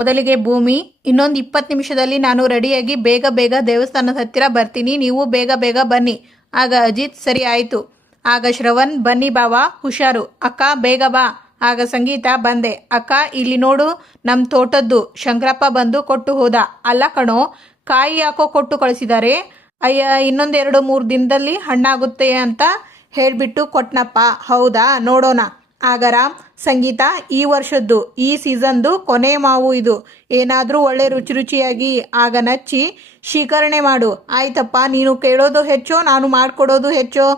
ಮೊದಲಿಗೆ ಭೂಮಿ, ಇನ್ನೊಂದು 20 ನಿಮಿಷದಲ್ಲಿ ನಾನು ರೆಡಿಯಾಗಿ ಬೇಗ ಬೇಗ ದೇವಸ್ಥಾನದ ಹತ್ತಿರ ಬರ್ತೀನಿ, ನೀವು ಬೇಗ ಬೇಗ ಬನ್ನಿ. ಆಗ ಅಜಿತ್, ಸರಿ ಆಯಿತು. ಆಗ ಶ್ರವಣ್, ಬನ್ನಿ ಬಾವಾ, ಹುಷಾರು. ಅಕ್ಕ ಬೇಗ ಬಾ. ಆಗ ಸಂಗೀತ, ಬಂದೆ. ಅಕ್ಕ ಇಲ್ಲಿ ನೋಡು, ನಮ್ಮ ತೋಟದ್ದು ಶಂಕರಪ್ಪ ಬಂದು ಕೊಟ್ಟು ಹೋದ. ಅಲ್ಲ ಕಣೋ, ಕಾಯಿ ಯಾಕೋ ಕೊಟ್ಟು ಕಳಿಸಿದ್ದಾರೆ. ಅಯ್ಯ, ಇನ್ನೊಂದು 2-3 ದಿನದಲ್ಲಿ ಹಣ್ಣಾಗುತ್ತೆ ಅಂತ ಹೇಳಿಬಿಟ್ಟು ಕೊಟ್ನಪ್ಪ. ಹೌದಾ, ನೋಡೋಣ. ಆಗ ರಾಮ್, ಸಂಗೀತ, ಈ ವರ್ಷದ್ದು ಈ ಸೀಸನ್ದು ಕೊನೆ ಮಾವು ಇದು, ಏನಾದರೂ ಒಳ್ಳೆ ರುಚಿ ರುಚಿಯಾಗಿ ಆಗ ನಚ್ಚಿ ಶೀಕರಣೆ ಮಾಡು. ಆಯ್ತಪ್ಪ, ನೀನು ಕೇಳೋದು ಹೆಚ್ಚೋ ನಾನು ಮಾಡಿಕೊಡೋದು ಹೆಚ್ಚೋ?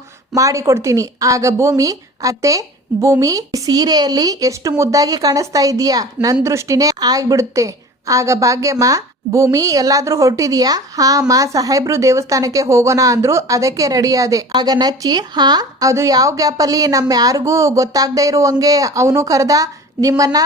ಮಾಡಿಕೊಡ್ತೀನಿ. ಆಗ ಭೂಮಿ, ಅತ್ತೆ, ಭೂಮಿ ಸೀರೆಯಲ್ಲಿ ಎಷ್ಟು ಮುದ್ದಾಗಿ ಕಾಣಿಸ್ತಾ ಇದೀಯಾ, ನನ್ನ ದೃಷ್ಟಿನೇ ಆಗ್ಬಿಡುತ್ತೆ. ಆಗ ಭಾಗ್ಯಮ್ಮ, ಭೂಮಿ ಎಲ್ಲಾದ್ರೂ ಹೊರಟಿದೀಯಾ? ಹಾ ಅಮ್ಮ, ಸಾಹೇಬ್ರು ದೇವಸ್ಥಾನಕ್ಕೆ ಹೋಗೋಣ ಅಂದ್ರು, ಅದಕ್ಕೆ ರೆಡಿ ಆದೆ. ಆಗ ನಚ್ಚಿ, ಹಾ, ಅದು ಯಾವ ಗ್ಯಾಪಲ್ಲಿ ನಮ್ಮ ಯಾರಿಗೂ ಗೊತ್ತಾಗದೆ ಇರುವಂಗೆ ಅವನು ಕರೆದ ನಿಮ್ಮನ್ನ?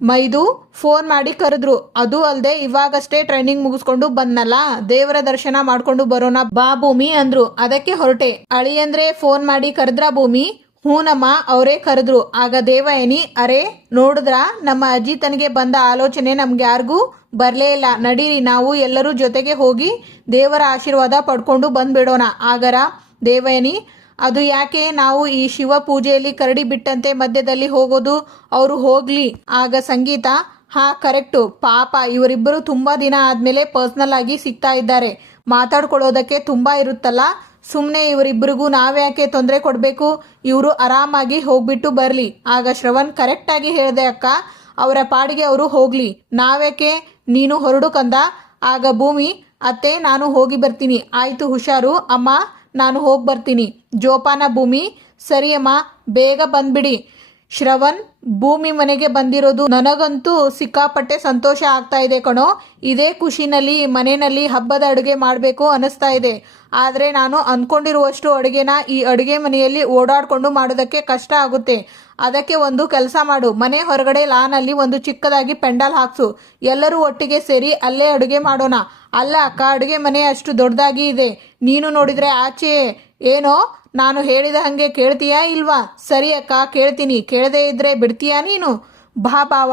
ಮೈದು ಫೋನ್ ಮಾಡಿ ಕರೆದ್ರು. ಅದು ಅಲ್ಲದೆ ಇವಾಗಷ್ಟೇ ಟ್ರೈನಿಂಗ್ ಮುಗಿಸ್ಕೊಂಡು ಬಂದ್ನಲ್ಲ, ದೇವರ ದರ್ಶನ ಮಾಡ್ಕೊಂಡು ಬರೋಣ ಬಾ ಭೂಮಿ ಅಂದ್ರು, ಅದಕ್ಕೆ ಹೊರಟೆ. ಅಳಿಯಂದ್ರೆ ಫೋನ್ ಮಾಡಿ ಕರೆದ್ರ ಭೂಮಿ? ಹೂನಮ್ಮ, ಅವರೇ ಕರೆದ್ರು. ಆಗ ದೇವಯಾನಿ, ಅರೆ ನೋಡಿದ್ರ, ನಮ್ಮ ಅಜಿತನಿಗೆ ಬಂದ ಆಲೋಚನೆ ನಮ್ಗೆ ಯಾರಿಗೂ ಬರಲೇ ಇಲ್ಲ. ನಡೀರಿ, ನಾವು ಎಲ್ಲರೂ ಜೊತೆಗೆ ಹೋಗಿ ದೇವರ ಆಶೀರ್ವಾದ ಪಡ್ಕೊಂಡು ಬಂದ್ಬಿಡೋಣ. ಆಗರ ದೇವಯಾನಿ, ಅದು ಯಾಕೆ ನಾವು ಈ ಶಿವ ಪೂಜೆಯಲ್ಲಿ ಕರಡಿ ಬಿಟ್ಟಂತೆ ಮಧ್ಯದಲ್ಲಿ ಹೋಗೋದು? ಅವರು ಹೋಗ್ಲಿ. ಆಗ ಸಂಗೀತ, ಹಾ ಕರೆಕ್ಟು, ಪಾಪ ಇವರಿಬ್ಬರು ತುಂಬಾ ದಿನ ಆದ್ಮೇಲೆ ಪರ್ಸ್ನಲ್ ಆಗಿ ಸಿಗ್ತಾ ಇದ್ದಾರೆ, ಮಾತಾಡ್ಕೊಳ್ಳೋದಕ್ಕೆ ತುಂಬಾ ಇರುತ್ತಲ್ಲ, ಸುಮ್ಮನೆ ಇವರಿಬ್ಬರಿಗೂ ನಾವ್ಯಾಕೆ ತೊಂದರೆ ಕೊಡಬೇಕು, ಇವರು ಆರಾಮಾಗಿ ಹೋಗ್ಬಿಟ್ಟು ಬರಲಿ. ಆಗ ಶ್ರವಣ್, ಕರೆಕ್ಟಾಗಿ ಹೇಳಿದೆ ಅಕ್ಕ, ಅವರ ಪಾಡಿಗೆ ಅವರು ಹೋಗ್ಲಿ, ನಾವ್ಯಾಕೆ, ನೀನು ಹೊರಡು ಕಂದ. ಆಗ ಭೂಮಿ, ಅತ್ತೆ ನಾನು ಹೋಗಿ ಬರ್ತೀನಿ. ಆಯಿತು, ಹುಷಾರು ಅಮ್ಮ, ನಾನು ಹೋಗಿ ಬರ್ತೀನಿ. ಜೋಪಾನ ಭೂಮಿ. ಸರಿ ಅಮ್ಮ, ಬೇಗ ಬಂದ್ಬಿಡಿ. ಶ್ರವಣ್, ಭೂಮಿ ಮನೆಗೆ ಬಂದಿರೋದು ನನಗಂತೂ ಸಿಕ್ಕಾಪಟ್ಟೆ ಸಂತೋಷ ಆಗ್ತಾ ಇದೆ ಕಣೋ. ಇದೇ ಖುಷಿನಲ್ಲಿ ಮನೆಯಲ್ಲಿ ಹಬ್ಬದ ಅಡುಗೆ ಮಾಡಬೇಕು ಅನ್ನಿಸ್ತಾ ಇದೆ. ಆದರೆ ನಾನು ಅಂದ್ಕೊಂಡಿರುವಷ್ಟು ಅಡುಗೆನ ಈ ಅಡುಗೆ ಮನೆಯಲ್ಲಿ ಓಡಾಡಿಕೊಂಡು ಮಾಡೋದಕ್ಕೆ ಕಷ್ಟ ಆಗುತ್ತೆ. ಅದಕ್ಕೆ ಒಂದು ಕೆಲಸ ಮಾಡು, ಮನೆ ಹೊರಗಡೆ ಲಾನಲ್ಲಿ ಒಂದು ಚಿಕ್ಕದಾಗಿ ಪೆಂಡಾಲ್ ಹಾಕ್ಸು, ಎಲ್ಲರೂ ಒಟ್ಟಿಗೆ ಸೇರಿ ಅಲ್ಲೇ ಅಡುಗೆ ಮಾಡೋಣ. ಅಲ್ಲ ಅಕ್ಕ, ಅಡುಗೆ ಮನೆ ಅಷ್ಟು ದೊಡ್ಡದಾಗಿ ಇದೆ, ನೀನು ನೋಡಿದರೆ ಆಚೆ ಏನೋ, ನಾನು ಹೇಳಿದ ಹಾಗೆ ಕೇಳ್ತೀಯಾ ಇಲ್ವಾ? ಸರಿ ಅಕ್ಕ, ಕೇಳ್ತೀನಿ. ಕೇಳದೇ ಇದ್ರೆ ಬಿಡ್ತೀಯಾ ನೀನು? ಬಾ ಬಾವ,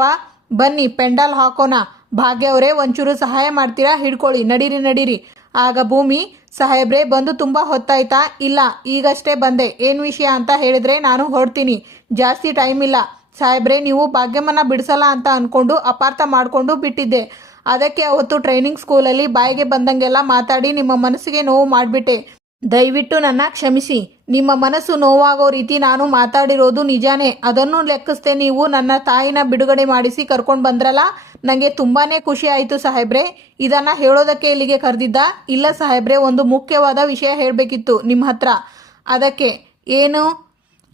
ಬನ್ನಿ ಪೆಂಡಾಲ್ ಹಾಕೋಣ. ಭಾಗ್ಯ ಅವರೇ, ಒಂಚೂರು ಸಹಾಯ ಮಾಡ್ತೀರಾ? ಹಿಡ್ಕೊಳ್ಳಿ, ನಡೀರಿ ನಡೀರಿ. ಆಗ ಭೂಮಿ, ಸಾಹೇಬ್ರೆ ಬಂದು ತುಂಬ ಹೊತ್ತಾಯ್ತಾ? ಇಲ್ಲ, ಈಗಷ್ಟೇ ಬಂದೆ. ಏನು ವಿಷಯ ಅಂತ ಹೇಳಿದ್ರೆ ನಾನು ಹೊರಡ್ತೀನಿ, ಜಾಸ್ತಿ ಟೈಮ್ ಇಲ್ಲ. ಸಾಹೇಬ್ರೆ, ನೀವು ಭಾಗ್ಯಮ್ಮನ ಬಿಡಿಸಲ್ಲ ಅಂತ ಅಂದ್ಕೊಂಡು ಅಪಾರ್ಥ ಮಾಡಿಕೊಂಡು ಬಿಟ್ಟಿದ್ದೆ. ಅದಕ್ಕೆ ಅವತ್ತು ಟ್ರೈನಿಂಗ್ ಸ್ಕೂಲಲ್ಲಿ ಬಾಯಿಗೆ ಬಂದಂಗೆಲ್ಲ ಮಾತಾಡಿ ನಿಮ್ಮ ಮನಸ್ಸಿಗೆ ನೋವು ಮಾಡಿಬಿಟ್ಟೆ. ದಯವಿಟ್ಟು ನನ್ನ ಕ್ಷಮಿಸಿ. ನಿಮ್ಮ ಮನಸ್ಸು ನೋವಾಗೋ ರೀತಿ ನಾನು ಮಾತಾಡಿರೋದು ನಿಜಾನೇ. ಅದನ್ನು ಲೆಕ್ಕಿಸ್ದೆ ನೀವು ನನ್ನ ತಾಯಿನ ಬಿಡುಗಡೆ ಮಾಡಿಸಿ ಕರ್ಕೊಂಡು ಬಂದ್ರಲ್ಲ, ನನಗೆ ತುಂಬಾ ಖುಷಿ ಆಯಿತು ಸಾಹೇಬ್ರೆ. ಇದನ್ನು ಹೇಳೋದಕ್ಕೆ ಇಲ್ಲಿಗೆ ಕರೆದಿದ್ದ? ಇಲ್ಲ ಸಾಹೇಬ್ರೆ, ಒಂದು ಮುಖ್ಯವಾದ ವಿಷಯ ಹೇಳಬೇಕಿತ್ತು ನಿಮ್ಮ ಹತ್ರ. ಅದಕ್ಕೆ ಏನು?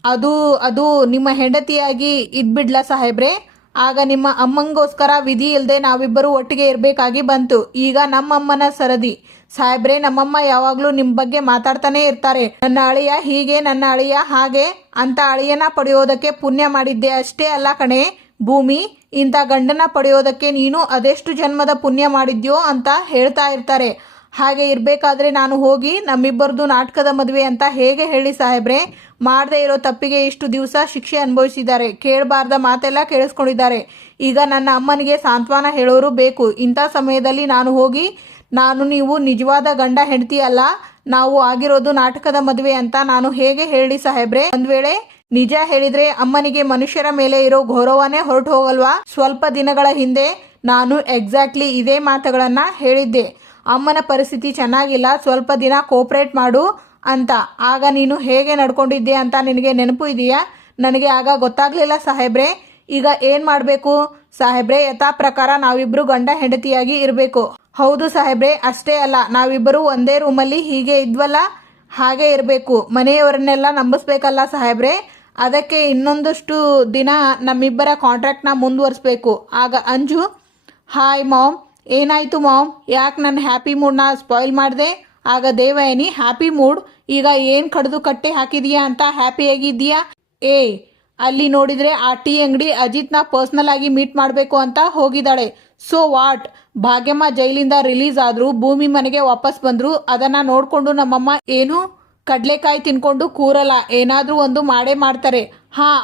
ಅದು ಅದು ನಿಮ್ಮ ಹೆಂಡತಿಯಾಗಿ ಇದ್ಬಿಡ್ಲಾ ಸಾಹೇಬ್ರೆ? ಆಗ ನಿಮ್ಮ ಅಮ್ಮಂಗೋಸ್ಕರ ವಿಧಿ ಇಲ್ಲದೆ ನಾವಿಬ್ಬರು ಒಟ್ಟಿಗೆ ಇರಬೇಕಾಗಿ ಬಂತು. ಈಗ ನಮ್ಮಮ್ಮನ ಸರದಿ ಸಾಹೇಬ್ರೆ. ನಮ್ಮಮ್ಮ ಯಾವಾಗಲೂ ನಿಮ್ಮ ಬಗ್ಗೆ ಮಾತಾಡ್ತಾನೆ ಇರ್ತಾರೆ. ನನ್ನ ಅಳಿಯ ಹೀಗೆ, ನನ್ನ ಅಳಿಯ ಹಾಗೆ ಅಂತ. ಅಳಿಯನ ಪಡೆಯೋದಕ್ಕೆ ಪುಣ್ಯ ಮಾಡಿದ್ದೆ ಅಷ್ಟೇ ಅಲ್ಲ ಕಣೆ ಭೂಮಿ, ಇಂಥ ಗಂಡನ ಪಡೆಯೋದಕ್ಕೆ ನೀನು ಅದೆಷ್ಟು ಜನ್ಮದ ಪುಣ್ಯ ಮಾಡಿದ್ಯೋ ಅಂತ ಹೇಳ್ತಾ ಇರ್ತಾರೆ. ಹಾಗೆ ಇರಬೇಕಾದ್ರೆ ನಾನು ಹೋಗಿ ನಮ್ಮಿಬ್ಬರದು ನಾಟಕದ ಮದುವೆ ಅಂತ ಹೇಗೆ ಹೇಳಿ ಸಾಹೇಬ್ರೆ? ಮಾಡದೇ ಇರೋ ತಪ್ಪಿಗೆ ಇಷ್ಟು ದಿವಸ ಶಿಕ್ಷೆ ಅನುಭವಿಸಿದ್ದಾರೆ, ಕೇಳಬಾರ್ದ ಮಾತೆಲ್ಲ ಕೇಳಿಸ್ಕೊಂಡಿದ್ದಾರೆ. ಈಗ ನನ್ನ ಅಮ್ಮನಿಗೆ ಸಾಂತ್ವನ ಹೇಳೋರು ಬೇಕು. ಇಂಥ ಸಮಯದಲ್ಲಿ ನಾನು ಹೋಗಿ, ನಾನು ನೀವು ನಿಜವಾದ ಗಂಡ ಹೆಂಡತಿ ಅಲ್ಲ, ನಾವು ಆಗಿರೋದು ನಾಟಕದ ಮದುವೆ ಅಂತ ನಾನು ಹೇಗೆ ಹೇಳಿ ಸಾಹೇಬ್ರೆ? ಒಂದ್ ವೇಳೆ ನಿಜ ಹೇಳಿದ್ರೆ ಅಮ್ಮನಿಗೆ ಮನುಷ್ಯರ ಮೇಲೆ ಇರೋ ಗೌರವನೇ ಹೊರಟು ಹೋಗಲ್ವಾ? ಸ್ವಲ್ಪ ದಿನಗಳ ಹಿಂದೆ ನಾನು ಎಕ್ಸಾಕ್ಟ್ಲಿ ಇದೇ ಮಾತುಗಳನ್ನ ಹೇಳಿದ್ದೆ. ಅಮ್ಮನ ಪರಿಸ್ಥಿತಿ ಚೆನ್ನಾಗಿಲ್ಲ, ಸ್ವಲ್ಪ ದಿನ ಕೋಪರೇಟ್ ಮಾಡು ಅಂತ. ಆಗ ನೀನು ಹೇಗೆ ನಡ್ಕೊಂಡಿದ್ದೆ ಅಂತ ನಿನಗೆ ನೆನಪು ಇದೆಯಾ? ನನಗೆ ಆಗ ಗೊತ್ತಾಗ್ಲಿಲ್ಲ ಸಾಹೇಬ್ರೆ. ಈಗ ಏನ್ ಮಾಡಬೇಕು ಸಾಹೇಬ್ರೆ? ಯಥಾ ಪ್ರಕಾರ ನಾವಿಬ್ರು ಗಂಡ ಹೆಂಡತಿಯಾಗಿ ಇರಬೇಕು. ಹೌದು ಸಾಹೇಬ್ರೆ, ಅಷ್ಟೇ ಅಲ್ಲ, ನಾವಿಬ್ಬರು ಒಂದೇ ರೂಮಲ್ಲಿ ಹೀಗೆ ಇದ್ವಲ್ಲ ಹಾಗೆ ಇರಬೇಕು. ಮನೆಯವರನ್ನೆಲ್ಲ ನಂಬಿಸ್ಬೇಕಲ್ಲ ಸಾಹೇಬ್ರೆ. ಅದಕ್ಕೆ ಇನ್ನೊಂದಷ್ಟು ದಿನ ನಮ್ಮಿಬ್ಬರ ಕಾಂಟ್ರಾಕ್ಟ್ನ ಮುಂದುವರಿಸ್ಬೇಕು. ಆಗ ಅಂಜು, ಹಾಯ್ ಮಾಮ್. ಏನಾಯ್ತು ಮಾಮ್, ಯಾಕೆ ನನ್ನ ಹ್ಯಾಪಿ ಮೂಡ್ನ ಸ್ಪಾಯ್ಲ್ ಮಾಡಿದೆ? ಆಗ ದೇವಯಾನಿ, ಹ್ಯಾಪಿ ಮೂಡ್? ಈಗ ಏನು ಕಡ್ದು ಕಟ್ಟೆ ಹಾಕಿದೀಯಾ ಅಂತ ಹ್ಯಾಪಿಯಾಗಿದ್ದೀಯಾ? ಅಲ್ಲಿ ನೋಡಿದರೆ ಆ ಟೀ ಅಂಗಡಿ ಅಜಿತ್ನ ಪರ್ಸ್ನಲ್ ಆಗಿ ಮೀಟ್ ಮಾಡಬೇಕು ಅಂತ ಹೋಗಿದ್ದಾಳೆ. So what? ಭಾಗ್ಯಮ್ಮ ಜೈಲಿಂದ ರಿಲೀಸ್ ಆದ್ರು, ಭೂಮಿ ಮನೆಗೆ ವಾಪಸ್ ಬಂದ್ರು, ಅದನ್ನ ನೋಡ್ಕೊಂಡು ನಮ್ಮಮ್ಮ ಏನು ಕಡ್ಲೆಕಾಯಿ ತಿನ್ಕೊಂಡು ಕೂರಲ್ಲ, ಏನಾದರೂ ಒಂದು ಮಾಡೇ ಮಾಡ್ತಾರೆ.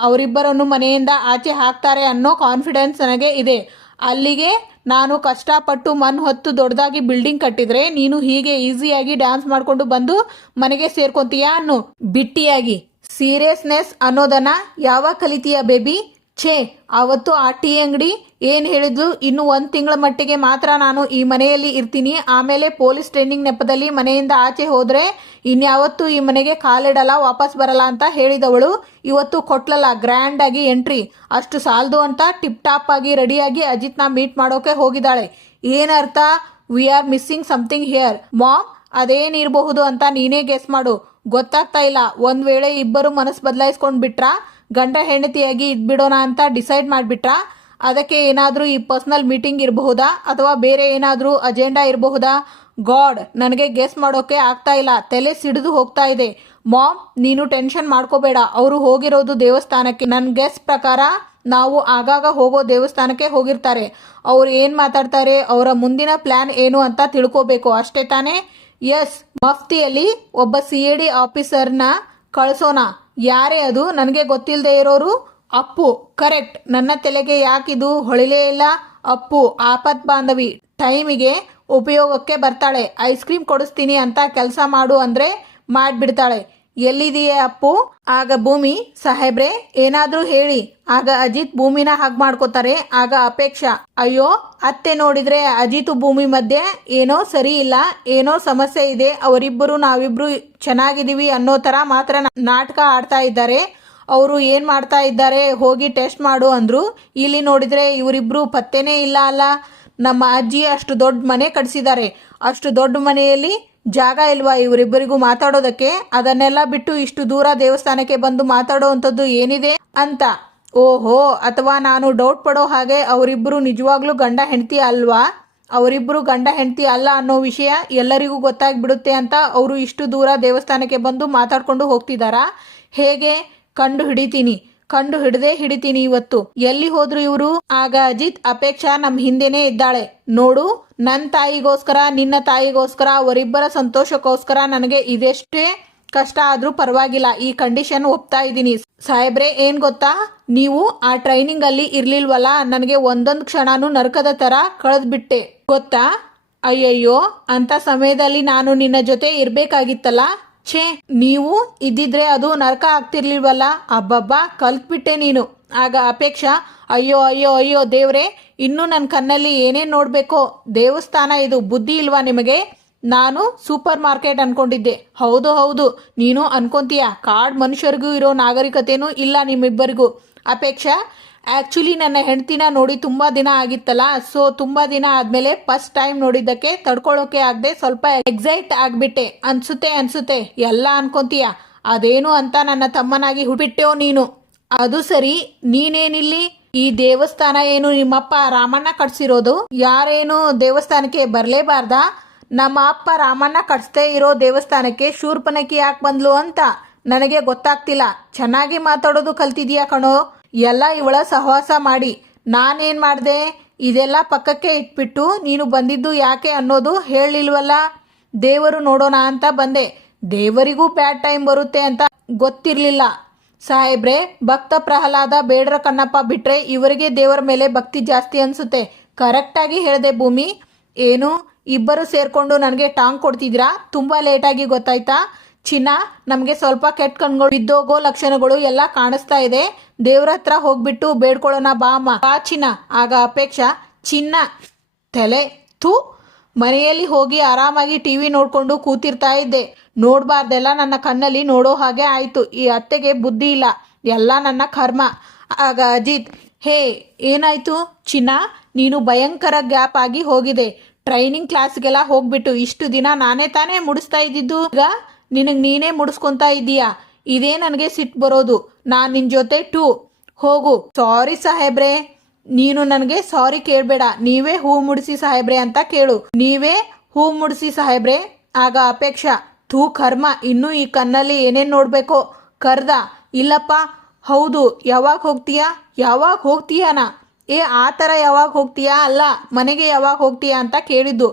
ಅವರಿಬ್ಬರನ್ನು ಮನೆಯಿಂದ ಆಚೆ ಹಾಕ್ತಾರೆ ಅನ್ನೋ ಕಾನ್ಫಿಡೆನ್ಸ್ ನನಗೆ ಇದೆ. ಅಲ್ಲಿಗೆ ನಾನು ಕಷ್ಟಪಟ್ಟು ಹೊತ್ತು ದೊಡ್ಡದಾಗಿ ಬಿಲ್ಡಿಂಗ್ ಕಟ್ಟಿದ್ರೆ ನೀನು ಹೀಗೆ ಈಸಿಯಾಗಿ ಡ್ಯಾನ್ಸ್ ಮಾಡ್ಕೊಂಡು ಬಂದು ಮನೆಗೆ ಸೇರ್ಕೊಂತೀಯಾ ಅನ್ನು ಬಿಟ್ಟಿಯಾಗಿ. ಸೀರಿಯಸ್ನೆಸ್ ಅನ್ನೋದನ್ನ ಯಾವಾಗ ಕಲಿತೀಯ ಬೇಬಿ? ಛೇ, ಅವತ್ತು ಆ ಟೀ ಅಂಗಡಿ ಏನು ಹೇಳಿದ್ಲು, ಇನ್ನು 1 ತಿಂಗಳ ಮಟ್ಟಿಗೆ ಮಾತ್ರ ನಾನು ಈ ಮನೆಯಲ್ಲಿ ಇರ್ತೀನಿ, ಆಮೇಲೆ ಪೊಲೀಸ್ ಟ್ರೈನಿಂಗ್ ನೆಪದಲ್ಲಿ ಮನೆಯಿಂದ ಆಚೆ ಹೋದ್ರೆ ಇನ್ಯಾವತ್ತೂ ಈ ಮನೆಗೆ ಕಾಲಿಡಲ್ಲ, ವಾಪಸ್ ಬರಲ್ಲ ಅಂತ ಹೇಳಿದವಳು ಇವತ್ತು ಕೊಟ್ಲಲ್ಲ ಗ್ರ್ಯಾಂಡ್ ಆಗಿ ಎಂಟ್ರಿ. ಅಷ್ಟು ಸಾಲದು ಅಂತ ಟಿಪ್ ಟಾಪ್ ಆಗಿ ರೆಡಿಯಾಗಿ ಅಜಿತ್ನ ಮೀಟ್ ಮಾಡೋಕೆ ಹೋಗಿದ್ದಾಳೆ. ಏನರ್ಥ? We are missing something here mom. ಅದೇನಿರಬಹುದು ಅಂತ ನೀನೇ ಗೆಸ್ ಮಾಡು. ಗೊತ್ತಾಗ್ತಾ ಇಲ್ಲ. ಒಂದ್ ವೇಳೆ ಇಬ್ಬರು ಮನಸ್ಸು ಬದಲಾಯಿಸ್ಕೊಂಡ್ ಬಿಟ್ರಾ, ಗಂಡ ಹೆಂಡತಿಯಾಗಿ ಇದ್ಬಿಡೋಣ ಅಂತ ಡಿಸೈಡ್ ಮಾಡಿಬಿಟ್ರಾ? ಅದಕ್ಕೆ ಏನಾದರೂ ಈ ಪರ್ಸನಲ್ ಮೀಟಿಂಗ್ ಇರಬಹುದಾ ಅಥವಾ ಬೇರೆ ಏನಾದರೂ ಅಜೆಂಡಾ ಇರಬಹುದಾ? ಗಾಡ್, ನನಗೆ ಗೆಸ್ ಮಾಡೋಕೆ ಆಗ್ತಾ ಇಲ್ಲ. ತಲೆ ಸಿಡಿದು ಹೋಗ್ತಾ ಇದೆ. ಮಾಮ್, ನೀನು ಟೆನ್ಷನ್ ಮಾಡ್ಕೋಬೇಡ. ಅವರು ಹೋಗಿರೋದು ದೇವಸ್ಥಾನಕ್ಕೆ. ನನ್ನ ಗೆಸ್ ಪ್ರಕಾರ ನಾವು ಆಗಾಗ ಹೋಗೋ ದೇವಸ್ಥಾನಕ್ಕೆ ಹೋಗಿರ್ತಾರೆ. ಅವ್ರು ಏನು ಮಾತಾಡ್ತಾರೆ, ಅವರ ಮುಂದಿನ ಪ್ಲ್ಯಾನ್ ಏನು ಅಂತ ತಿಳ್ಕೋಬೇಕು ಅಷ್ಟೇ ತಾನೇ? ಎಸ್, ಮಫ್ತಿಯಲ್ಲಿ ಒಬ್ಬ CID ಆಫೀಸರ್ನ ಕಳಿಸೋಣ. ಯಾರೇ ಅದು? ನನಗೆ ಗೊತ್ತಿಲ್ಲದೆ ಇರೋರು? ಅಪ್ಪು. ಕರೆಕ್ಟ್. ನನ್ನ ತಲೆಗೆ ಯಾಕಿದು ಹೊಳಿಲೇ ಇಲ್ಲ? ಅಪ್ಪು ಆಪತ್ ಬಾಂಧವಿ. ಟೈಮಿಗೆ ಉಪಯೋಗಕ್ಕೆ ಬರ್ತಾಳೆ. ಐಸ್ ಕ್ರೀಮ್ ಕೊಡಿಸ್ತೀನಿ ಅಂತ ಕೆಲಸ ಮಾಡು ಅಂದರೆ ಮಾಡಿಬಿಡ್ತಾಳೆ. ಎಲ್ಲಿದೆಯೇ ಅಪ್ಪು? ಆಗ ಭೂಮಿ, ಸಾಹೇಬ್ರೆ ಏನಾದರೂ ಹೇಳಿ. ಆಗ ಅಜಿತ್ ಭೂಮಿನ ಹಗ್ ಮಾಡ್ಕೋತಾರೆ. ಆಗ ಅಪೇಕ್ಷಾ, ಅಯ್ಯೋ ಅತ್ತೆ ನೋಡಿದ್ರೆ ಅಜಿತ್ ಭೂಮಿ ಮಧ್ಯೆ ಏನೋ ಸರಿ ಇಲ್ಲ, ಏನೋ ಸಮಸ್ಯೆ ಇದೆ, ಅವರಿಬ್ಬರು ನಾವಿಬ್ರು ಚೆನ್ನಾಗಿದ್ದೀವಿ ಅನ್ನೋ ಥರ ಮಾತ್ರ ನಾಟಕ ಆಡ್ತಾ ಇದ್ದಾರೆ. ಅವರು ಏನು ಮಾಡ್ತಾ ಇದ್ದಾರೆ ಹೋಗಿ ಟೆಸ್ಟ್ ಮಾಡು ಅಂದರು. ಇಲ್ಲಿ ನೋಡಿದರೆ ಇವರಿಬ್ರು ಪತ್ತೆನೇ ಇಲ್ಲ ಅಲ್ಲ. ನಮ್ಮ ಅಜ್ಜಿ ಅಷ್ಟು ದೊಡ್ಡ ಮನೆ ಕಟ್ಸಿದ್ದಾರೆ. ಅಷ್ಟು ದೊಡ್ಡ ಮನೆಯಲ್ಲಿ ಜಾಗ ಇಲ್ವಾ ಇವರಿಬ್ಬರಿಗೂ ಮಾತಾಡೋದಕ್ಕೆ? ಅದನ್ನೆಲ್ಲ ಬಿಟ್ಟು ಇಷ್ಟು ದೂರ ದೇವಸ್ಥಾನಕ್ಕೆ ಬಂದು ಮಾತಾಡೋವಂಥದ್ದು ಏನಿದೆ ಅಂತ. ಓಹೋ, ಅಥವಾ ನಾನು ಡೌಟ್ ಪಡೋ ಹಾಗೆ ಅವರಿಬ್ಬರು ನಿಜವಾಗ್ಲೂ ಗಂಡ ಹೆಂಡತಿ ಅಲ್ವಾ? ಅವರಿಬ್ಬರು ಗಂಡ ಹೆಂಡತಿ ಅಲ್ಲ ಅನ್ನೋ ವಿಷಯ ಎಲ್ಲರಿಗೂ ಗೊತ್ತಾಗ್ಬಿಡುತ್ತೆ ಅಂತ ಅವರು ಇಷ್ಟು ದೂರ ದೇವಸ್ಥಾನಕ್ಕೆ ಬಂದು ಮಾತಾಡ್ಕೊಂಡು ಹೋಗ್ತಿದ್ದಾರಾ? ಹೇಗೆ? ಕಂಡು ಹಿಡಿತೀನಿ ಇವತ್ತು. ಎಲ್ಲಿ ಹೋದ್ರು ಇವರು? ಆಗ ಅಜಿತ್, ಅಪೇಕ್ಷಾ ನಮ್ಮ ಹಿಂದೆನೇ ಇದ್ದಾಳೆ ನೋಡು. ನನ್ನ ತಾಯಿಗೋಸ್ಕರ, ನಿನ್ನ ತಾಯಿಗೋಸ್ಕರ, ಅವರಿಬ್ಬರ ಸಂತೋಷಕ್ಕೋಸ್ಕರ ನನಗೆ ಇದೆಷ್ಟೇ ಕಷ್ಟ ಆದ್ರೂ ಪರವಾಗಿಲ್ಲ, ಈ ಕಂಡೀಷನ್ ಒಪ್ತಾ ಇದ್ದೀನಿ. ಸಾಹೇಬ್ರೆ, ಏನ್ ಗೊತ್ತಾ, ನೀವು ಆ ಟ್ರೈನಿಂಗ್ ಅಲ್ಲಿ ಇರ್ಲಿಲ್ವಲ್ಲ, ನನಗೆ ಒಂದೊಂದು ಕ್ಷಣನೂ ನರಕದ ತರ ಕಳೆದ್ಬಿಟ್ಟೆ ಗೊತ್ತಾ? ಅಯ್ಯಯ್ಯೋ, ಅಂತ ಸಮಯದಲ್ಲಿ ನಾನು ನಿನ್ನ ಜೊತೆ ಇರ್ಬೇಕಾಗಿತ್ತಲ್ಲ. ಛೇ, ನೀವು ಇದ್ದಿದ್ರೆ ಅದು ನರಕ ಆಗ್ತಿರ್ಲಿಲ್ವಲ್ಲ. ಅಬ್ಬಬ್ಬಾ, ಕಲ್ತ್ಬಿಟ್ಟೆ ನೀನು. ಆಗ ಅಪೇಕ್ಷಾ, ಅಯ್ಯೋ ಅಯ್ಯೋ ಅಯ್ಯೋ ದೇವ್ರೆ, ಇನ್ನೂ ನನ್ನ ಕಣ್ಣಲ್ಲಿ ಏನೇನು ನೋಡಬೇಕೋ. ದೇವಸ್ಥಾನ ಇದು, ಬುದ್ಧಿ ಇಲ್ವಾ ನಿಮಗೆ? ನಾನು ಸೂಪರ್ ಮಾರ್ಕೆಟ್ ಅನ್ಕೊಂಡಿದ್ದೆ. ಹೌದು, ನೀನು ಅನ್ಕೊಂತೀಯ. ಕಾಡ್ ಮನುಷ್ಯರಿಗೂ ಇರೋ ನಾಗರಿಕತೆನೂ ಇಲ್ಲ ನಿಮ್ಮಿಬ್ಬರಿಗೂ. ಅಪೇಕ್ಷಾ, ಆ್ಯಕ್ಚುಲಿ ನನ್ನ ಹೆಂಡ್ತಿನ ನೋಡಿ ತುಂಬ ದಿನ ಆಗಿತ್ತಲ್ಲ, ಸೊ ತುಂಬ ದಿನ ಆದಮೇಲೆ ಫಸ್ಟ್ ಟೈಮ್ ನೋಡಿದ್ದಕ್ಕೆ ತಡ್ಕೊಳ್ಳೋಕೆ ಆಗದೆ ಸ್ವಲ್ಪ ಎಕ್ಸೈಟ್ ಆಗಿಬಿಟ್ಟೆ ಅನ್ಸುತ್ತೆ. ಎಲ್ಲ ಅನ್ಕೊಂತೀಯ. ಅದೇನು ಅಂತ ನನ್ನ ತಮ್ಮನಾಗಿ ಹುಟ್ಟಿಟ್ಟೆಯೋ ನೀನು. ಅದು ಸರಿ, ನೀನೇನಿಲ್ಲಿ? ಈ ದೇವಸ್ಥಾನ ಏನು ನಿಮ್ಮಪ್ಪ ರಾಮಣ್ಣ ಕಟ್ಸಿರೋದು? ಯಾರೇನು ದೇವಸ್ಥಾನಕ್ಕೆ ಬರಲೇಬಾರ್ದಾ? ನಮ್ಮ ಅಪ್ಪ ರಾಮಣ್ಣ ಕಟ್ಸ್ದೇ ಇರೋ ದೇವಸ್ಥಾನಕ್ಕೆ ಶೂರ್ಪನಖಿ ಯಾಕೆ ಬಂದ್ಲು ಅಂತ ನನಗೆ ಗೊತ್ತಾಗ್ತಿಲ್ಲ. ಚೆನ್ನಾಗಿ ಮಾತಾಡೋದು ಕಲ್ತಿದ್ಯಾ ಕಣೋ. ಎಲ್ಲ ಇವಳ ಸಹವಾಸ ಮಾಡಿ ನಾನೇನು ಮಾಡಿದೆ? ಇದೆಲ್ಲ ಪಕ್ಕಕ್ಕೆ ಇಟ್ಬಿಟ್ಟು ನೀನು ಬಂದಿದ್ದು ಯಾಕೆ ಅನ್ನೋದು ಹೇಳಿಲ್ವಲ್ಲ. ದೇವರು ನೋಡೋಣ ಅಂತ ಬಂದೆ. ದೇವರಿಗೂ ಬ್ಯಾಡ್ ಟೈಮ್ ಬರುತ್ತೆ ಅಂತ ಗೊತ್ತಿರಲಿಲ್ಲ ಸಾಹೇಬ್ರೆ. ಭಕ್ತ ಪ್ರಹ್ಲಾದ, ಬೇಡರ ಕಣ್ಣಪ್ಪ ಬಿಟ್ರೆ ಇವರಿಗೆ ದೇವರ ಮೇಲೆ ಭಕ್ತಿ ಜಾಸ್ತಿ ಅನ್ಸುತ್ತೆ. ಕರೆಕ್ಟಾಗಿ ಹೇಳಿದೆ ಭೂಮಿ. ಏನು ಇಬ್ಬರು ಸೇರ್ಕೊಂಡು ನನಗೆ ಟಾಂಗ್ ಕೊಡ್ತಿದ್ದೀರಾ? ತುಂಬ ಲೇಟಾಗಿ ಗೊತ್ತಾಯ್ತಾ? ಚಿನ್ನ, ನಮಗೆ ಸ್ವಲ್ಪ ಕೆಟ್ಟ ಕಣ್ಗಳು, ಬಿದ್ದೋಗೋ ಲಕ್ಷಣಗಳು ಎಲ್ಲ ಕಾಣಿಸ್ತಾ ಇದೆ. ದೇವ್ರ ಹತ್ರ ಹೋಗ್ಬಿಟ್ಟು ಬೇಡ್ಕೊಳ್ಳೋಣ ಬಾ ಅಮ್ಮ. ಬಾ ಚಿನ್ನ. ಆಗ ಅಪೇಕ್ಷಾ, ಚಿನ್ನ ತಲೆ ಥೂ, ಮನೆಯಲ್ಲಿ ಹೋಗಿ ಆರಾಮಾಗಿ TV ನೋಡ್ಕೊಂಡು ಕೂತಿರ್ತಾ ಇದ್ದೆ. ನೋಡಬಾರ್ದೆಲ್ಲ ನನ್ನ ಕಣ್ಣಲ್ಲಿ ನೋಡೋ ಹಾಗೆ ಆಯಿತು. ಈ ಅತ್ತೆಗೆ ಬುದ್ಧಿ ಇಲ್ಲ, ಎಲ್ಲ ನನ್ನ ಕರ್ಮ. ಆಗ ಅಜಿತ್, ಹೇ ಏನಾಯ್ತು ಚಿನ್ನ? ನೀನು ಭಯಂಕರ ಗ್ಯಾಪ್ ಆಗಿ ಹೋಗಿದೆ. ಟ್ರೈನಿಂಗ್ ಕ್ಲಾಸ್ಗೆಲ್ಲ ಹೋಗ್ಬಿಟ್ಟು ಇಷ್ಟು ದಿನ ನಾನೇ ತಾನೇ ಮುಡಿಸ್ತಾ ಇದ್ದಿದ್ದು. ಈಗ ನಿನಗೆ ನೀನೇ ಮುಡಿಸ್ಕೊತಾ ಇದ್ದೀಯಾ? ಇದೇ ನನಗೆ ಸಿಟ್ಟು ಬರೋದು. ನಾನು ನಿನ್ನ ಜೊತೆ ಹೋಗು. ಸಾರಿ ಸಾಹೇಬ್ರೆ. ನೀನು ನನಗೆ ಸಾರಿ ಕೇಳಬೇಡ. ನೀವೇ ಹೂ ಮುಡಿಸಿ ಸಾಹೇಬ್ರೆ ಅಂತ ಕೇಳು. ನೀವೇ ಹೂ ಮುಡಿಸಿ ಸಾಹೇಬ್ರೆ. ಆಗ ಅಪೇಕ್ಷಾ, ಥೂ ಕರ್ಮ, ಇನ್ನೂ ಈ ಕಣ್ಣಲ್ಲಿ ಏನೇನು ನೋಡಬೇಕೋ. ಕರ್ದ? ಇಲ್ಲಪ್ಪ. ಹೌದು. ಯಾವಾಗ ಹೋಗ್ತೀಯಾನಾ? ಆ ಥರ ಯಾವಾಗ ಹೋಗ್ತೀಯಾ ಅಲ್ಲ, ಮನೆಗೆ ಯಾವಾಗ ಹೋಗ್ತೀಯಾ ಅಂತ ಕೇಳಿದ್ದು.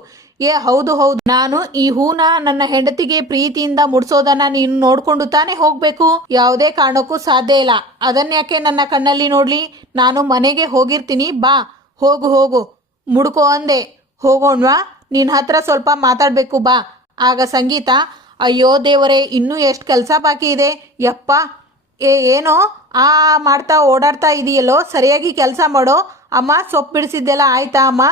ಹೌದು, ನಾನು ಈ ಹೂನ ನನ್ನ ಹೆಂಡತಿಗೆ ಪ್ರೀತಿಯಿಂದ ಮುಡ್ಸೋದನ್ನ ನೀನು ನೋಡ್ಕೊಂಡು ತಾನೇ ಹೋಗ್ಬೇಕು. ಯಾವುದೇ ಕಾರಣಕ್ಕೂ ಸಾಧ್ಯ ಇಲ್ಲ. ಅದನ್ಯಾಕೆ ನನ್ನ ಕಣ್ಣಲ್ಲಿ ನೋಡ್ಲಿ? ನಾನು ಮನೆಗೆ ಹೋಗಿರ್ತೀನಿ, ಬಾ ಹೋಗು ಹೋಗು ಮುಡ್ಕೋ ಅಂದೆ. ಹೋಗೋಣ್ವಾ, ನಿನ್ನ ಹತ್ರ ಸ್ವಲ್ಪ ಮಾತಾಡಬೇಕು ಬಾ. ಆಗ ಸಂಗೀತ, ಅಯ್ಯೋ ದೇವರೇ, ಇನ್ನೂ ಎಷ್ಟು ಕೆಲಸ ಬಾಕಿ ಇದೆ ಯಪ್ಪ. ಏನೋ ಮಾಡ್ತಾ ಓಡಾಡ್ತಾ ಇದೆಯಲ್ಲೋ, ಸರಿಯಾಗಿ ಕೆಲಸ ಮಾಡೋ. ಅಮ್ಮ ಸೊಪ್ಪು ಬಿಡಿಸಿದ್ದೆಲ್ಲ ಆಯ್ತಾ ಅಮ್ಮ?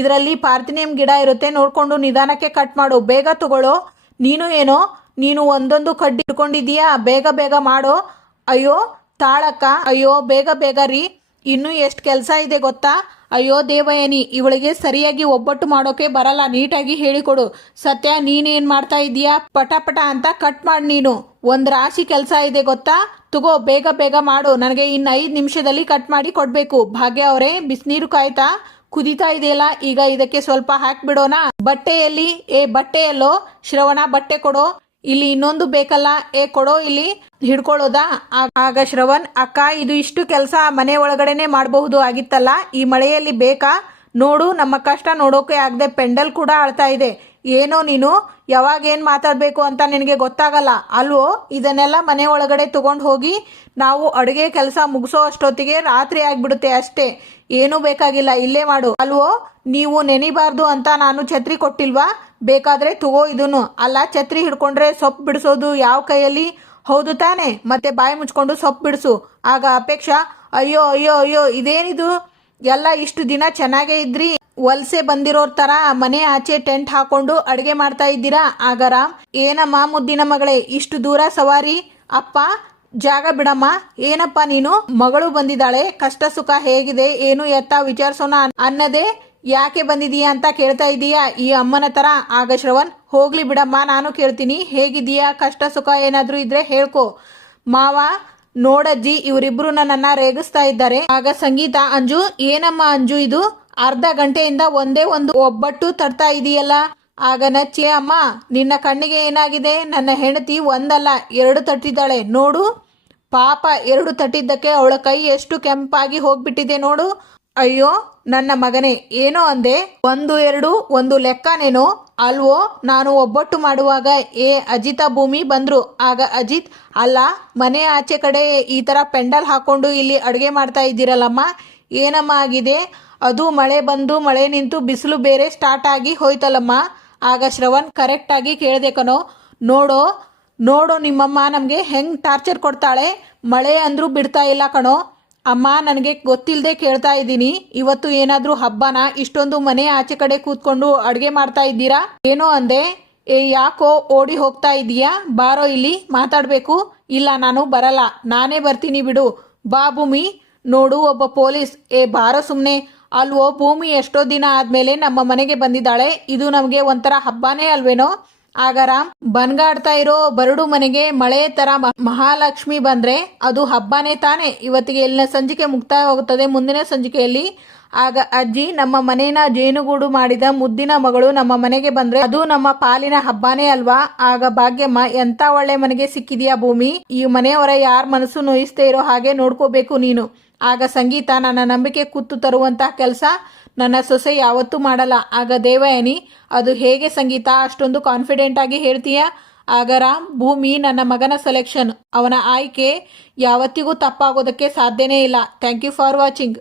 ಇದರಲ್ಲಿ ಪಾರ್ಥಿನಿಯಂ ಗಿಡ ಇರುತ್ತೆ, ನೋಡಿಕೊಂಡು ನಿಧಾನಕ್ಕೆ ಕಟ್ ಮಾಡು, ಬೇಗ ತಗೊಳ್ಳೋ. ನೀನು ಒಂದೊಂದು ಕಡ್ಡಿ ಇಟ್ಕೊಂಡಿದ್ದೀಯಾ, ಬೇಗ ಬೇಗ ಮಾಡೋ. ಅಯ್ಯೋ ತಾಳಕ್ಕ, ಅಯ್ಯೋ ಬೇಗ ಬೇಗ ರೀ, ಇನ್ನೂ ಎಷ್ಟು ಕೆಲಸ ಇದೆ ಗೊತ್ತಾ. ಅಯ್ಯೋ ದೇವಯಾನಿ, ಇವಳಿಗೆ ಸರಿಯಾಗಿ ಒಬ್ಬಟ್ಟು ಮಾಡೋಕೆ ಬರಲ್ಲ, ನೀಟಾಗಿ ಹೇಳಿಕೊಡು. ಸತ್ಯ, ನೀನೇನು ಮಾಡ್ತಾ ಇದೀಯಾ? ಪಟ ಪಟ ಅಂತ ಕಟ್ ಮಾಡಿ. ನೀನು ಒಂದು ರಾಶಿ ಕೆಲಸ ಇದೆ ಗೊತ್ತಾ. ತಗೋ, ಬೇಗ ಬೇಗ ಮಾಡು, ನನಗೆ ಇನ್ನು 5 ನಿಮಿಷದಲ್ಲಿ ಕಟ್ ಮಾಡಿ ಕೊಡಬೇಕು. ಭಾಗ್ಯ ಅವರೇ, ಬಿಸಿನೀರು ಕಾಯ್ತಾ? ಕುದೀತಾ ಇದೆಯಲ್ಲ, ಈಗ ಇದಕ್ಕೆ ಸ್ವಲ್ಪ ಹಾಕ್ಬಿಡೋಣ. ಬಟ್ಟೆಯಲ್ಲಿ ಬಟ್ಟೆಯಲ್ಲೋ ಶ್ರವಣ, ಬಟ್ಟೆ ಕೊಡೋ. ಇಲ್ಲಿ ಇನ್ನೊಂದು ಬೇಕಲ್ಲ, ಕೊಡೋ ಇಲ್ಲಿ. ಹಿಡ್ಕೊಳ್ಳೋದಾ? ಆಗ ಶ್ರವಣ್, ಅಕ್ಕ ಇದು ಇಷ್ಟು ಕೆಲಸ ಮನೆ ಒಳಗಡೆನೆ ಮಾಡಬಹುದು ಆಗಿತ್ತಲ್ಲ, ಈ ಮಳೆಯಲ್ಲಿ ಬೇಕಾ? ನೋಡು, ನಮ್ಮ ಕಷ್ಟ ನೋಡೋಕೆ ಆಗದೆ ಪೆಂಡಲ್ ಕೂಡ ಅಳ್ತಾ ಇದೆ. ಏನೋ ನೀನು, ಯಾವಾಗ ಏನು ಮಾತಾಡಬೇಕು ಅಂತ ನಿನಗೆ ಗೊತ್ತಾಗಲ್ಲ ಅಲ್ವೋ? ಇದನ್ನೆಲ್ಲ ಮನೆ ಒಳಗಡೆ ತಗೊಂಡು ಹೋಗಿ ನಾವು ಅಡುಗೆ ಕೆಲಸ ಮುಗಿಸೋ ಅಷ್ಟೊತ್ತಿಗೆ ರಾತ್ರಿ ಆಗಿಬಿಡುತ್ತೆ ಅಷ್ಟೇ. ಏನೂ ಬೇಕಾಗಿಲ್ಲ, ಇಲ್ಲೇ ಮಾಡು ಅಲ್ವೋ? ನೀವು ನೆನಿಬಾರ್ದು ಅಂತ ನಾನು ಛತ್ರಿ ಕೊಟ್ಟಿಲ್ವಾ? ಬೇಕಾದರೆ ತಗೋ ಇದನ್ನು. ಅಲ್ಲ, ಛತ್ರಿ ಹಿಡ್ಕೊಂಡ್ರೆ ಸೊಪ್ಪು ಬಿಡಿಸೋದು ಯಾವ ಕೈಯಲ್ಲಿ? ಹೌದು ತಾನೆ? ಮತ್ತೆ ಬಾಯಿ ಮುಚ್ಕೊಂಡು ಸೊಪ್ಪು ಬಿಡಿಸು. ಆಗ ಅಪೇಕ್ಷಾ, ಅಯ್ಯೋ ಅಯ್ಯೋ ಅಯ್ಯೋ, ಇದೇನಿದು? ಎಲ್ಲ ಇಷ್ಟು ದಿನ ಚೆನ್ನಾಗೇ ಇದ್ರಿ, ವಲಸೆ ಬಂದಿರೋರ್ ತರ ಮನೆ ಆಚೆ ಟೆಂಟ್ ಹಾಕೊಂಡು ಅಡುಗೆ ಮಾಡ್ತಾ ಇದ್ದೀರಾ. ಆಗ ರಾಮ್, ಏನಮ್ಮ ಮುದ್ದಿನ ಮಗಳೇ, ಇಷ್ಟು ದೂರ ಸವಾರಿ? ಅಪ್ಪ ಜಾಗ ಬಿಡಮ್ಮ. ಏನಪ್ಪ ನೀನು? ಮಗಳು ಬಂದಿದ್ದಾಳೆ, ಕಷ್ಟ ಸುಖ ಹೇಗಿದೆ ಏನು ಎತ್ತ ವಿಚಾರಿಸೋಣ ಅನ್ನದೇ ಯಾಕೆ ಬಂದಿದೀಯಾ ಅಂತ ಕೇಳ್ತಾ ಇದೀಯಾ ಈ ಅಮ್ಮನ ತರ? ಆಗ ಶ್ರವಣ್, ಹೋಗ್ಲಿ ಬಿಡಮ್ಮ, ನಾನು ಕೇಳ್ತೀನಿ, ಹೇಗಿದೀಯಾ? ಕಷ್ಟ ಸುಖ ಏನಾದ್ರೂ ಇದ್ರೆ ಹೇಳ್ಕೊ. ಮಾವ ನೋಡಜ್ಜಿ, ಇವರಿಬ್ರು ನನ್ನನ್ನ ರೇಗಿಸ್ತಾ ಇದ್ದಾರೆ. ಆಗ ಸಂಗೀತ, ಅಂಜು, ಏನಮ್ಮ ಅಂಜು ಇದು? ಅರ್ಧ ಗಂಟೆಯಿಂದ ಒಂದೇ ಒಂದು ಒಬ್ಬಟ್ಟು ತಡ್ತಾ ಇದೆಯಲ್ಲ. ಆಗ ನಚ್ಚಿ, ಅಮ್ಮ ನಿನ್ನ ಕಣ್ಣಿಗೆ ಏನಾಗಿದೆ? ನನ್ನ ಹೆಂಡತಿ ಒಂದಲ್ಲ 2 ತಟ್ಟಿದ್ದಾಳೆ ನೋಡು. ಪಾಪ, 2 ತಟ್ಟಿದ್ದಕ್ಕೆ ಅವಳ ಕೈ ಎಷ್ಟು ಕೆಂಪಾಗಿ ಹೋಗ್ಬಿಟ್ಟಿದೆ ನೋಡು. ಅಯ್ಯೋ ನನ್ನ ಮಗನೇ, ಏನೋ ಅಂದೆ? 1 2 ಒಂದು ಲೆಕ್ಕನೇನೋ ಅಲ್ವೋ? ನಾನು ಒಬ್ಬಟ್ಟು ಮಾಡುವಾಗ ಅಜಿತಾ ಭೂಮಿ ಬಂದ್ರು. ಆಗ ಅಜಿತ್, ಅಲ್ಲ, ಮನೆ ಆಚೆ ಕಡೆ ಈ ಥರ ಪೆಂಡಲ್ ಹಾಕೊಂಡು ಇಲ್ಲಿ ಅಡುಗೆ ಮಾಡ್ತಾ ಇದ್ದೀರಲ್ಲಮ್ಮ, ಏನಮ್ಮ ಆಗಿದೆ? ಅದು ಮಳೆ ಬಂದು ಮಳೆ ನಿಂತು ಬಿಸಿಲು ಬೇರೆ ಸ್ಟಾರ್ಟ್ ಆಗಿ ಹೋಯ್ತಲ್ಲಮ್ಮ. ಆಗ ಶ್ರವಣ್, ಕರೆಕ್ಟಾಗಿ ಕೇಳಿದೆ ಕಣೋ. ನೋಡೋ ನಿಮ್ಮಮ್ಮ ನಮಗೆ ಹೆಂಗೆ ಟಾರ್ಚರ್ ಕೊಡ್ತಾಳೆ. ಮಳೆ ಅಂದರೂ ಬಿಡ್ತಾ ಇಲ್ಲ ಕಣೋ. ಅಮ್ಮ, ನನಗೆ ಗೊತ್ತಿಲ್ಲದೆ ಕೇಳ್ತಾ ಇದ್ದೀನಿ, ಇವತ್ತು ಏನಾದರೂ ಹಬ್ಬನಾ? ಇಷ್ಟೊಂದು ಮನೆ ಆಚೆ ಕಡೆ ಕೂತ್ಕೊಂಡು ಅಡುಗೆ ಮಾಡ್ತಾ ಇದ್ದೀರಾ? ಏನೋ ಅಂದೆ? ಯಾಕೋ ಓಡಿ ಹೋಗ್ತಾ ಇದೀಯಾ? ಬಾರೋ ಇಲ್ಲಿ ಮಾತಾಡಬೇಕು. ಇಲ್ಲ, ನಾನು ಬರಲ್ಲ, ನಾನೇ ಬರ್ತೀನಿ ಬಿಡು. ಬಾ ಭೂಮಿ. ನೋಡು, ಒಬ್ಬ ಪೊಲೀಸ್. ಬಾರೋ ಸುಮ್ಮನೆ. ಅಲ್ವೋ ಭೂಮಿ, ಎಷ್ಟೋ ದಿನ ಆದಮೇಲೆ ನಮ್ಮ ಮನೆಗೆ ಬಂದಿದ್ದಾಳೆ, ಇದು ನಮಗೆ ಒಂಥರ ಹಬ್ಬನೇ ಅಲ್ವೇನೋ? ಆಗ ರಾಮ್, ಬನ್ಗಾಡ್ತಾ ಇರೋ ಬರಡು ಮನೆಗೆ ಮಳೆ ತರ ಮಹಾಲಕ್ಷ್ಮಿ ಬಂದ್ರೆ ಅದು ಹಬ್ಬನೇ ತಾನೆ. ಇವತ್ತಿಗೆ ಇಲ್ಲಿನ ಸಂಚಿಕೆ ಮುಕ್ತಾಯವಾಗುತ್ತದೆ, ಮುಂದಿನ ಸಂಚಿಕೆಯಲ್ಲಿ. ಆಗ ಅಜ್ಜಿ, ನಮ್ಮ ಮನೇನ ಜೇನುಗೂಡು ಮಾಡಿದ ಮುದ್ದಿನ ಮಗಳು ನಮ್ಮ ಮನೆಗೆ ಬಂದ್ರೆ ಅದು ನಮ್ಮ ಪಾಲಿನ ಹಬ್ಬನೇ ಅಲ್ವಾ? ಆಗ ಭಾಗ್ಯಮ್ಮ, ಎಂತ ಒಳ್ಳೆ ಮನೆಗೆ ಸಿಕ್ಕಿದ್ಯಾ ಭೂಮಿ, ಈ ಮನೆಯವರ ಯಾರ ಮನಸ್ಸು ನೋಯಿಸ್ತೇ ಇರೋ ಹಾಗೆ ನೋಡ್ಕೋಬೇಕು ನೀನು. ಆಗ ಸಂಗೀತ, ನನ್ನ ನಂಬಿಕೆ ಕುತ್ತು ತರುವಂತಹ ಕೆಲಸ ನನ್ನ ಸೊಸೆ ಯಾವತ್ತೂ ಮಾಡಲ್ಲ. ಆಗ ದೇವಯಾನಿ, ಅದು ಹೇಗೆ ಸಂಗೀತ ಅಷ್ಟೊಂದು ಕಾನ್ಫಿಡೆಂಟ್ ಆಗಿ ಹೇಳ್ತೀಯಾ? ಆಗ ರಾಮ್, ಭೂಮಿ ನನ್ನ ಮಗನ ಸೆಲೆಕ್ಷನ್, ಅವನ ಆಯ್ಕೆ ಯಾವತ್ತಿಗೂ ತಪ್ಪಾಗೋದಕ್ಕೆ ಸಾಧ್ಯನೇ ಇಲ್ಲ. Thank you for watching.